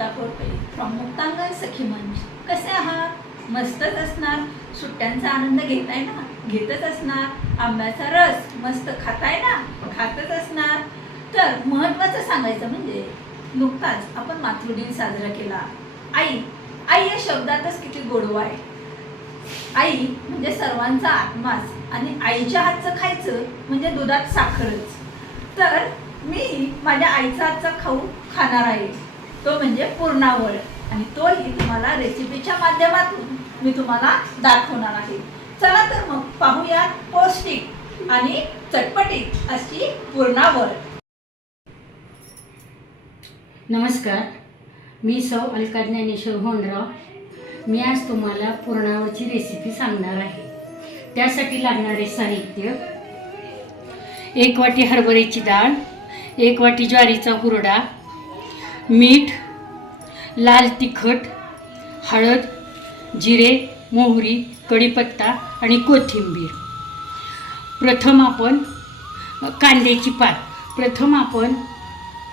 Mukta Korpe from मुक्तांगण सखी मंच. कसे आहात? मस्तच असणार. सुट्ट्यांचा आनंद घेताय ना? घेतच असणार. आंब्याचा रस मस्त खाताय ना? खातच असणार. तर महत्त्वाचं सांगायचं म्हणजे नुकताच आपण मातृदिन साजरा केला. आई आई या शब्दातच किती गोडवा आहे. आई म्हणजे सर्वांचा आत्माच आणि आईच्या हातचं खायचं म्हणजे दुधात साखरच. तर मी माझ्या आईचा हातचा खाऊ खाणार आहे, तो म्हणजे पुरणावळ, आणि तोही तुम्हाला रेसिपीच्या माध्यमातून मी तुम्हाला दाखवणार आहे. चला तर मग पाहूयात पौष्टिक आणि चटपटीत अशी पुरणावळ. नमस्कार, मी सौ अलका ज्ञानेश्वर होंडराव. मी आज तुम्हाला पुरणावळची रेसिपी सांगणार आहे. त्यासाठी लागणारे साहित्य: 1 वाटी हरभऱ्याची डाळ, 1 वाटी ज्वारीचा हुरडा, मीठ, लाल तिखट, हळद, जिरे, मोहरी, कढीपत्ता आणि कोथिंबीर. प्रथम आपण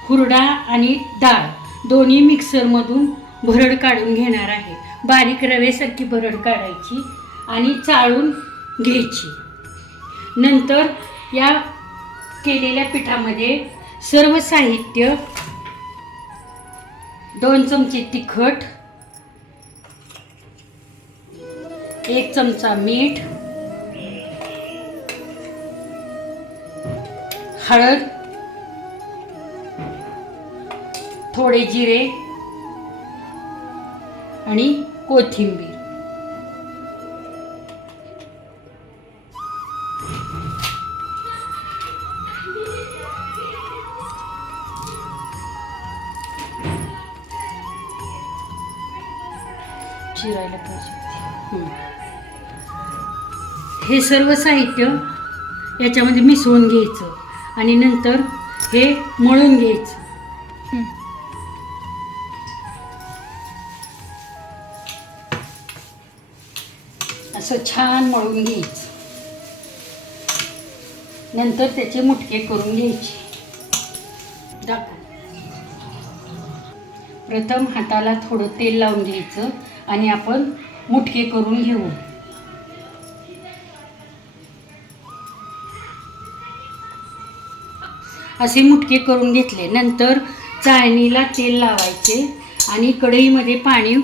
हुरडा आणि डाळ दोन्ही मिक्सरमधून भरड काढून घेणार आहे. बारीक रव्यासारखी भरड काढायची आणि चाळून घ्यायची. नंतर या केलेल्या पिठामध्ये सर्व साहित्य: 2 चमचे तिखट, 1 चमचा मीठ, हळद, थोडे जिरे आणि कोथिंबीर. चिरायला पाहिजे. हे सर्व साहित्य याच्यामध्ये मिसळून घ्यायचं आणि नंतर हे मळून घ्यायचं. असं छान मळून घ्यायचं. नंतर त्याचे मुटके करून घ्यायचे. प्रथम हाताला थोडं तेल लावून घ्यायचं आणि आपण मुटके करून घेऊ. असे मुटके करून घेतले. नंतर चाळणीला तेल लावायचे आणि कढईमध्ये पाणी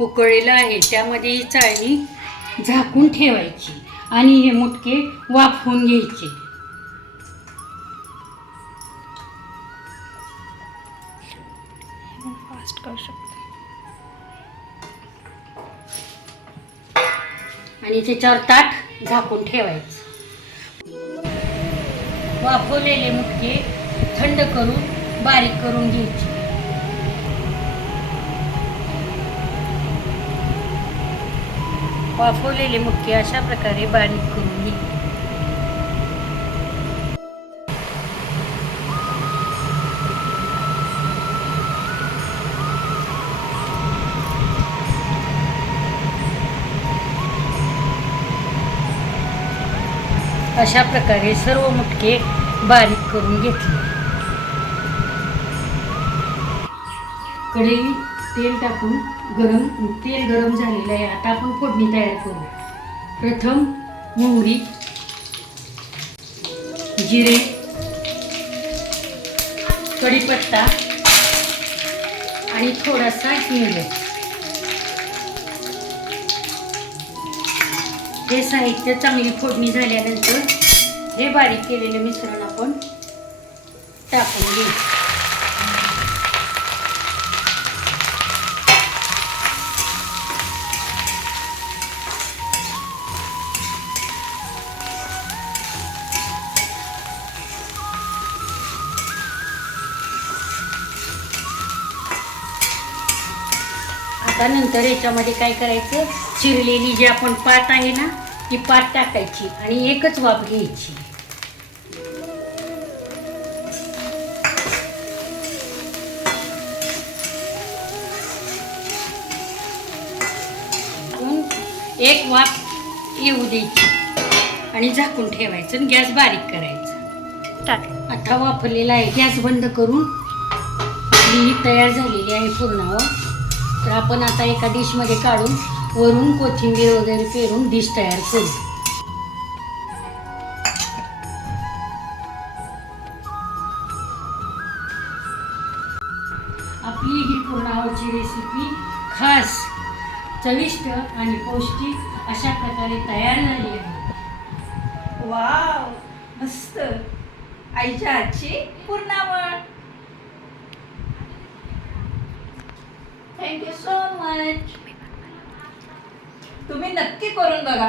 उकळलेलं आहे त्यामध्ये ही चाळणी झाकून ठेवायची आणि हे मुटके वाफवून घ्यायचे. फास्ट करू शकतो. आणि त्याच्यावर ताट झाकून ठेवायचं. वाफवलेले मुटके थंड करून बारीक करून घ्यायचे. वाफवलेले मुटके अशा प्रकारे बारीक करून घ्यायचे. अशा प्रकारे सर्व मुटके बारीक करून घेतले. कढई तेल टाकून तेल गरम झालेलं आहे. आता आपण फोडणी तयार करू. प्रथम मोहरी, जिरे, कढीपत्ता आणि थोडासा हिंग. हे साहित्य चांगली फोडणी झाल्यानंतर हे बारीक केलेले मिश्रण आपण टाकून घेऊ. आता नंतर याच्यामध्ये काय करायचं, चिरलेली जी आपण पात आहे ना ती पात टाकायची आणि एकच वाफ घ्यायची. एक वाफ येऊ द्यायची आणि झाकून ठेवायचं आणि गॅस बारीक करायचा. आता वाफरलेला आहे. गॅस बंद करून आपली ही तयार झालेली आहे पुरणावळ. तर आपण आता एका डिशमध्ये काढून वरून कोथिंबीर वगैरे पेरून डिश तयार करू. आपली ही पुरणावळची रेसिपी खास चविष्ट आणि पौष्टिक अशा प्रकारे तयार झाली आहे. वाव, मस्त. आईच्या हातची पुरणावळ. Thank you so much. तुम्ही नक्की करून बघा.